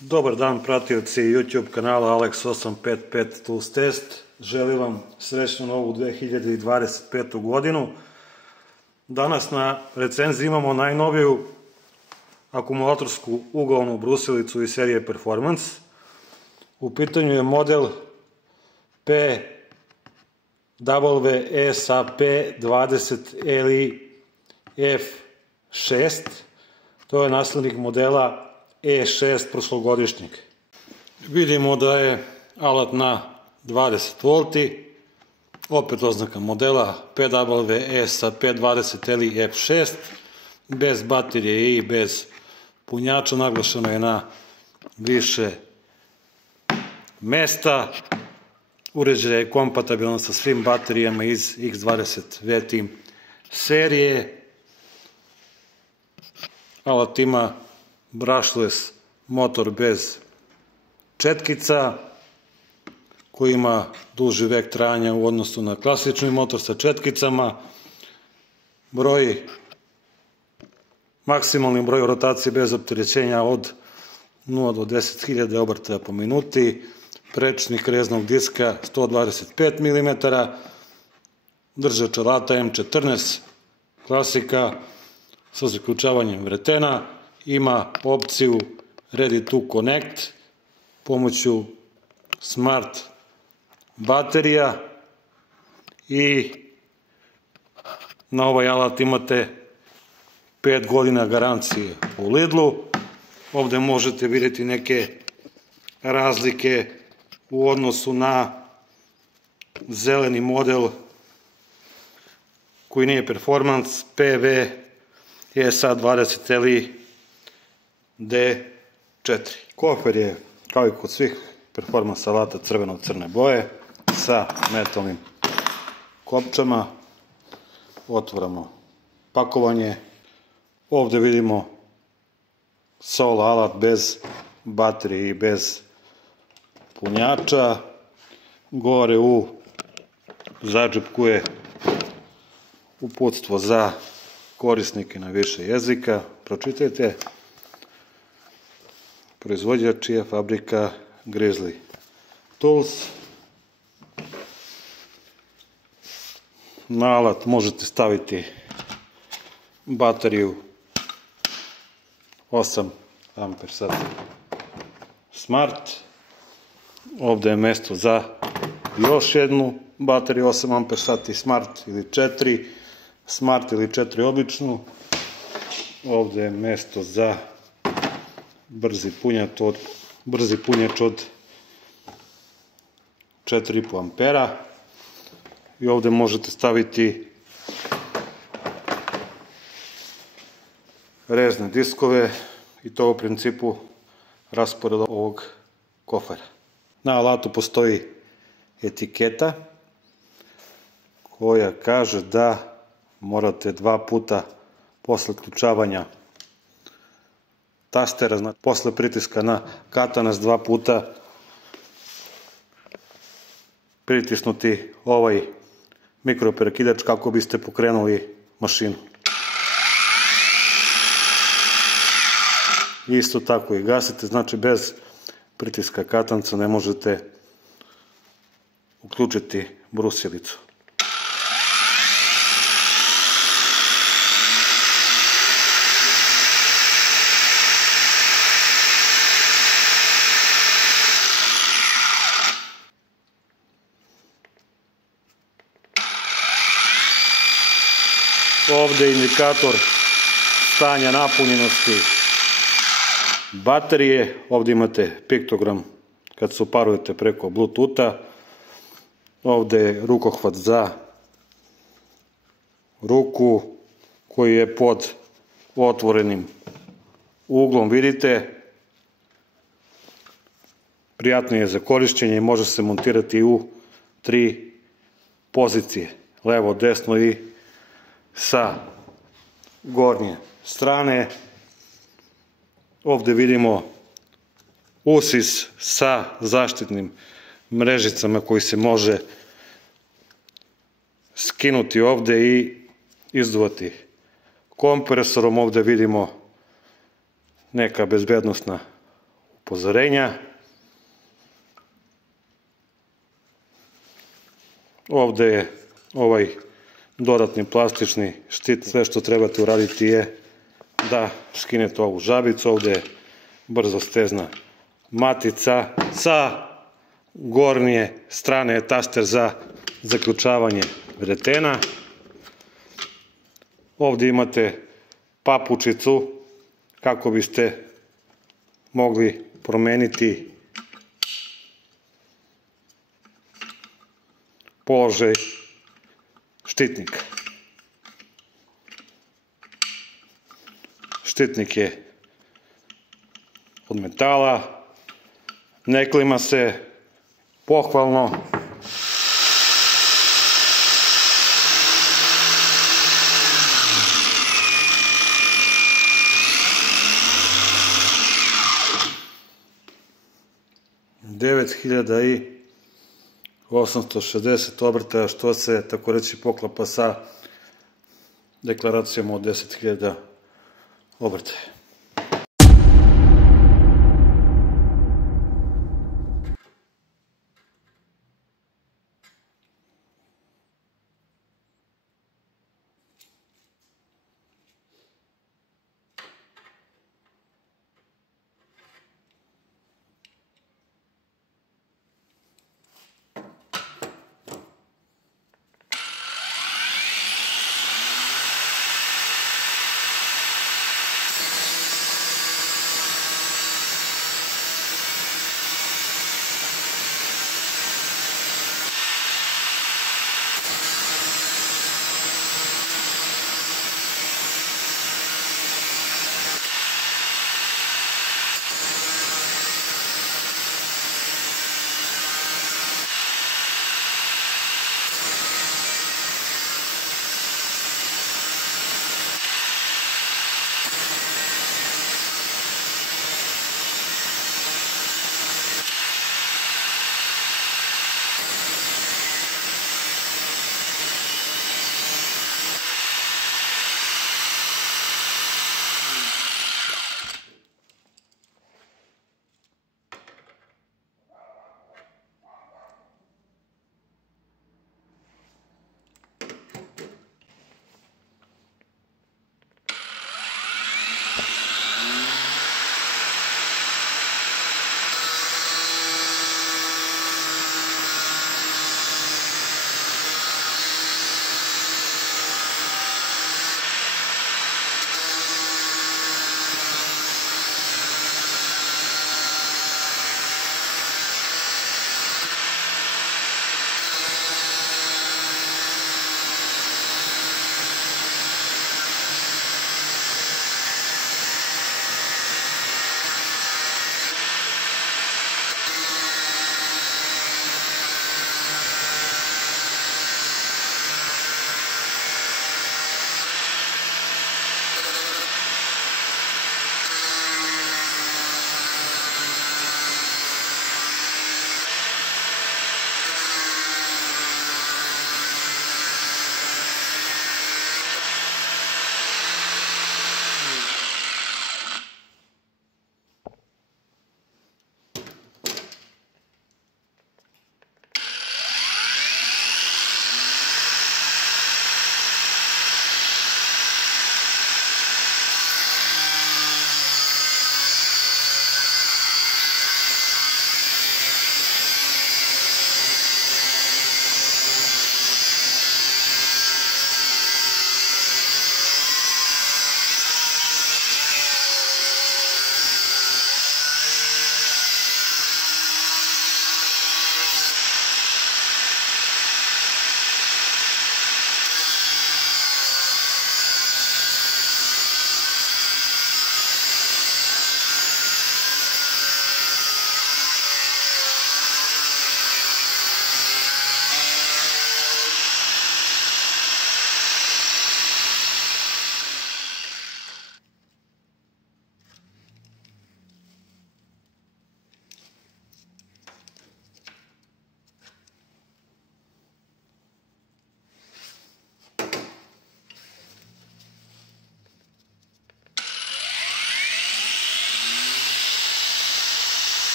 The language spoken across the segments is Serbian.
Dobar dan pratioci YouTube kanala Alex855 Tools Test. Želim vam srećnu novu 2025. godinu. Danas na recenziji imamo najnoviju akumulatorsku uglavnu brusilicu iz serije Performance. U pitanju je model PWSAP20LI F6. To je naslednik modela E6 prošlogodišnjeg. Vidimo da je alat na 20 V, opet oznaka modela PWSAP20LI F6, bez baterije i bez punjača, naglašeno je na više mesta. Uređaj je kompatibilan sa svim baterijama iz X20 V-Team serije. Alat ima brushless motor bez četkica, koji ima duži vek trajanja u odnosu na klasični motor sa četkicama. Maksimalni broj rotacije bez opterećenja od 0 do 10.000 obrtaja po minuti. Prečnik reznog diska 125 mm. Držač alata M14 klasika sa zaključavanjem vretena. Ima opciju Ready to Connect pomoću smart baterija i na ovaj alat imate 5 godina garancije u Lidlu. Ovde možete vidjeti neke razlike u odnosu na zeleni model koji nije Performance, PWSA20LI D4. Kofer je, kao i kod svih Performance alata, crveno-crne boje sa metalnim kopčama. Otvaramo pakovanje. Ovde vidimo solo alat bez baterije i bez punjača. Gore u zadžepku je uputstvo za korisnike na više jezika. Pročitajte. Proizvođač je fabrika Grizzly Tools. Na alat možete staviti bateriju 8 Ah Smart. Ovde je mesto za još jednu bateriju 8 Ah Smart ili 4 Smart ili 4 običnu. Ovde je mesto za brzi punjač od 4,5 ampera. I ovde možete staviti rezne diskove i to u principu raspored ovog kofera. Na alatu postoji etiketa koja kaže da morate 2 puta posle ključavanja tastera, posle pritiska na katanac 2 puta pritisnuti ovaj mikroprekidač kako biste pokrenuli mašinu. Isto tako i gasite, znači bez pritiska katanca ne možete uključiti brusilicu. Ovde je indikator stanja napunjenosti baterije. Ovde imate piktogram kad se uparujete preko Bluetootha. Ovde je rukohvat za ruku koji je pod otvorenim uglom. Vidite, prijatno je za korišćenje i može se montirati u 3 pozicije. Levo, desno i sa gornje strane. Ovde vidimo usis sa zaštitnim mrežicama koji se može skinuti ovde i izduvati kompresorom. Ovde vidimo neka bezbednostna upozorenja. Ovde je ovaj dodatni plastični štit. Sve što trebate uraditi je da skinete ovu žabicu. Ovde je brzostezna matica. Sa gornje strane je taster za zaključavanje vretena. Ovde imate papučicu kako biste mogli promeniti položaj štitnika. Štitnik je od metala, ne klima se, pohvalno. I 9860 obrtaja, što se tako reći poklapa sa deklaracijom od 10.000 obrtaja.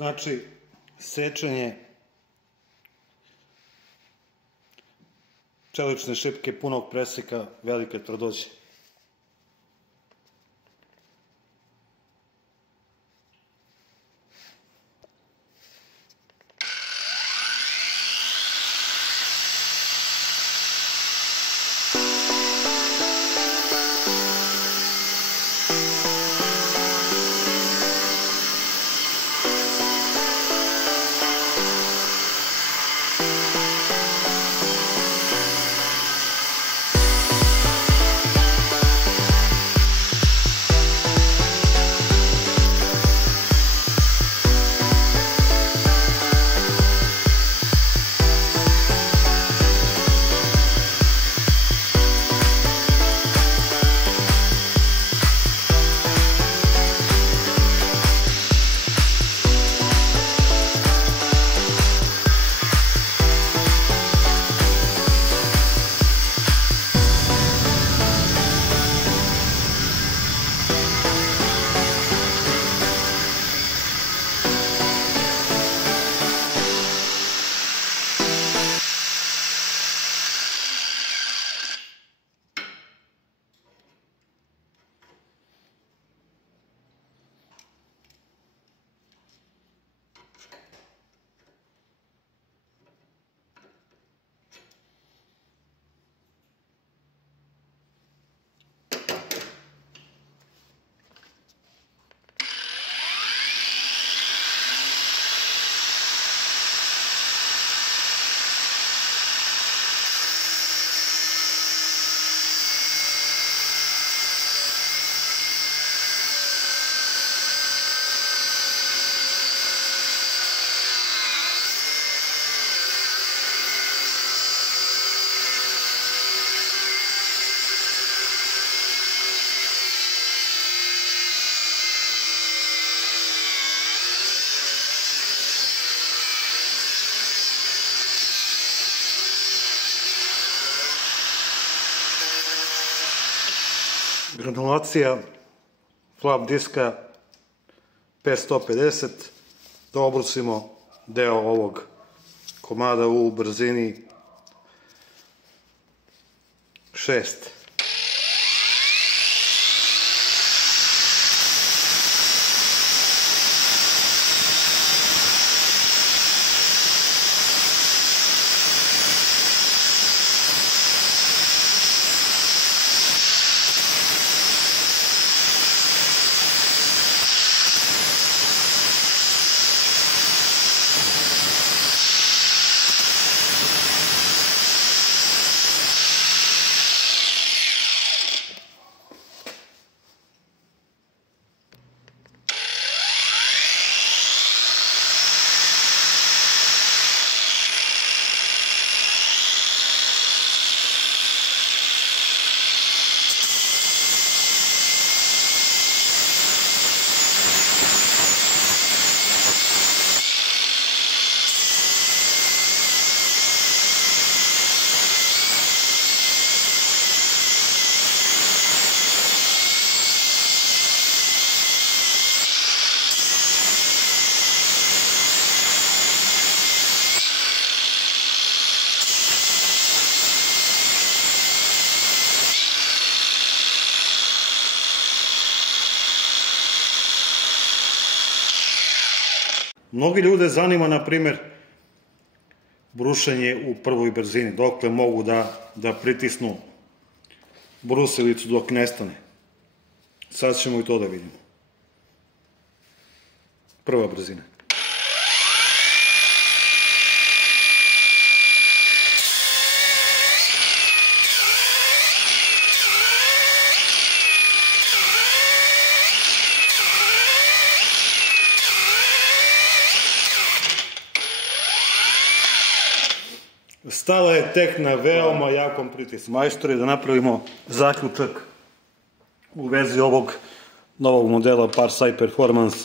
Znači, sečenje čelične šipke punog preseka velike tvrdoće. Granulacija flap diska P150, da obrusimo deo ovog komada u brzini 6. Mnogi ljude zanima, na primjer, brušenje u prvoj brzini, dokle mogu da pritisnu brusilicu dok nestane. Sad ćemo i to da vidimo. Prva brzina. Stala je tek na veoma jakom pritisku. Majstori, da napravimo zaključak u vezi ovog novog modela Parsai Performance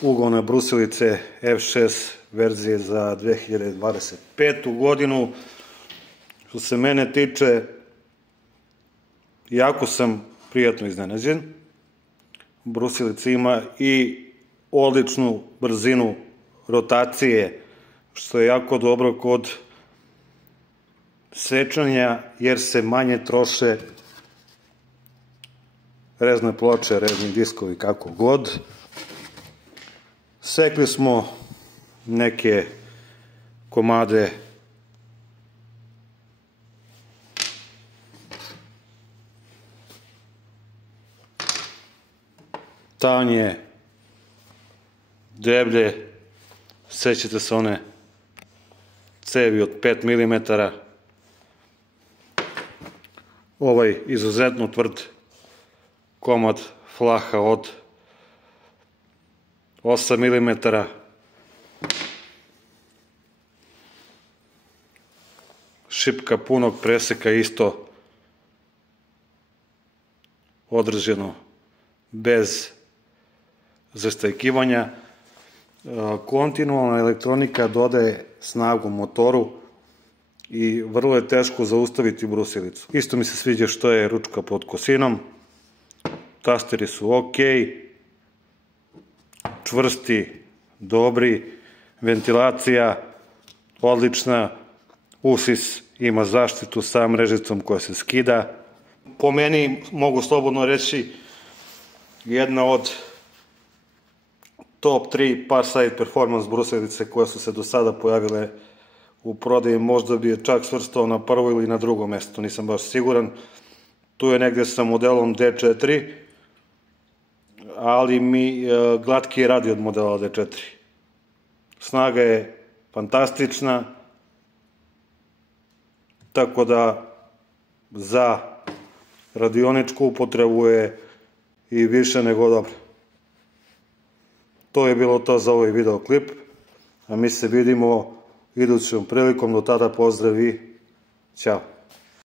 ugovne brusilice F6 verzije za 2025. godinu. Što se mene tiče, jako sam prijatno iznenađen. Brusilica ima i odličnu brzinu rotacije, što je jako dobro kod sečanja, jer se manje troše rezne ploče, rezni diskovi, kako god. Sekli smo neke komade tanje, deblje, sećate se one cevi od 5 mm. Ovaj izuzetno tvrd komad flaha od 8 mm. Šipka punog preseka isto određeno bez zastajkivanja. Kontinualna elektronika dodaje snagu motoru i vrlo je teško zaustaviti brusilicu. Isto mi se sviđa što je ručka pod kosinom. Tasteri su ok, čvrsti, dobri, ventilacija odlična, usis ima zaštitu sa mrežicom koja se skida. Po meni, mogu slobodno reći, jedna od top 3 Parside Performance brusilice koje su se do sada pojavile u prodaji. Možda bi je čak svrstao na prvo ili na drugo mesto, nisam baš siguran. Tu je negde sa modelom D4, ali mi glatkije radi od modela D4. Snaga je fantastična, tako da za radioničku upotrebu je i više nego dobro. To je bilo to za ovaj videoklip, a mi se vidimo idućom prilikom. Do tada pozdrav i ćao.